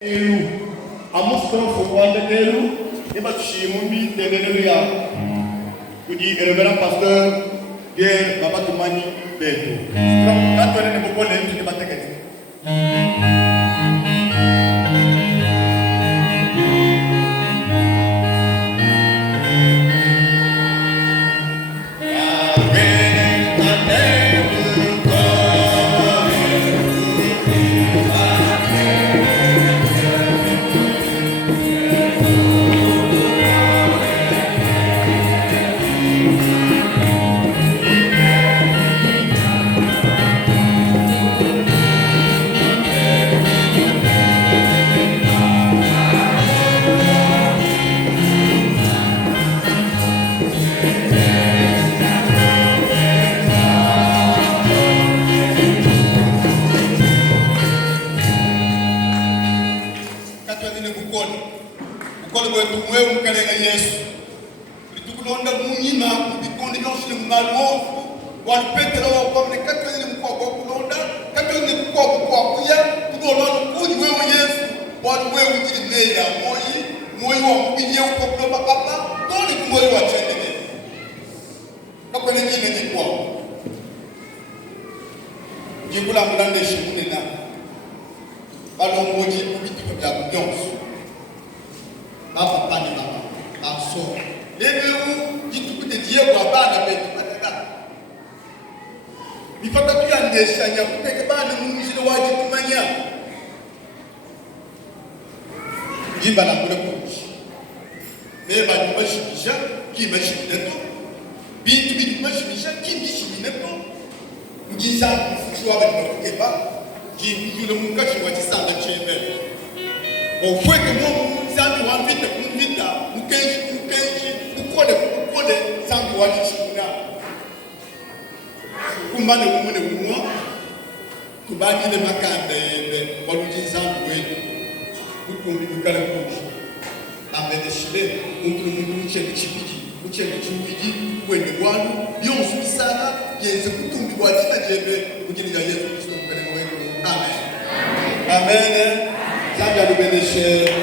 Elu, amustrofu kwande elu, eba tushimumbi tengenelu ya kudi reverend pasteur Pierre Babatumani Beto. Kanto nene bokole mtu ne batekete. Ukole kwetu mwewe mkalenga Yesu litukulonda munyima kubikondi byose mumalo walipetera wakwamne katwene mukwa kulonda katwene mukwa kuya tudolana kuji wewe Yesu wali wewe ujiri meya moyi wa mubije uko kuloba papa toni kumoyi wa chendele kapene jine jikwa jikula mulande shimune na balo moji kubitiko bya byonso Papa pani mama, aso. Lebe jitu kute Diego abana betu mataka. Mifata tuya ndesha nya kuteke bana mumishile waji kumanya. Jimba na kule kuchi. Leba nyumashibisha, kimashimineto. Bintu nyumashibisha, kimishimineto. Mjisa mfuwa bani makukeba. Jimujule mungashi wajisanga chebe. Ofweke mungu zambi wambita kumvita mkenshi ukole zambi walichina kumbane umune umwa kubadile makanda yebe waluji zambi wetu kukumbi kukala kushi ambede shile mungu mchenge chipiki mchenge chupiki wende wanu yonsu kisana yenze kutumbi wajita jebe ujini ya Yesu Kristo mpeleka wetu. Amen. Amen. Zambi alubedeshe